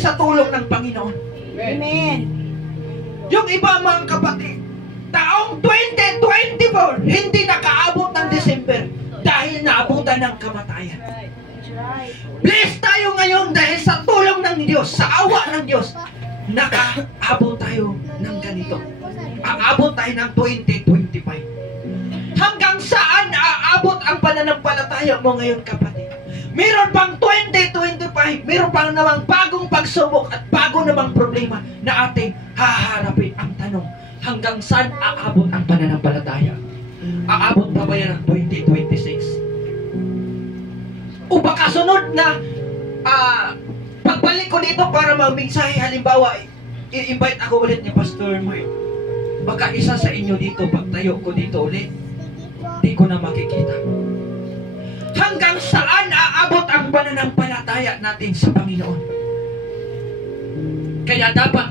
sa tulong ng Panginoon. Amen. Yung iba mga kapatid, taong 2024, hindi nakaabot ng December dahil naabutan ng kamatayan. Bless tayo ngayon dahil sa tulong ng Diyos, sa awa ng Diyos, nakaabot tayo ng ganito. Aabot tayo ng 2025. Hanggang saan aabot ang pananampalataya mo ngayon, kapatid? Meron pang 2025, meron pang namang bagong pagsubok at bago namang problema na ating haharapin. Ang tanong, hanggang saan aabot ang pananampalataya? Aabot pa ba yan ng 2026? O baka sunod na pagbalik ko dito para mag-mensahe, halimbawa, i-invite ako ulit ni Pastor Moy. Baka isa sa inyo dito, pagtayo ko dito ulit, di ko na makikita. Hanggang saan aabot ang pananampalataya natin sa Panginoon? Kaya dapat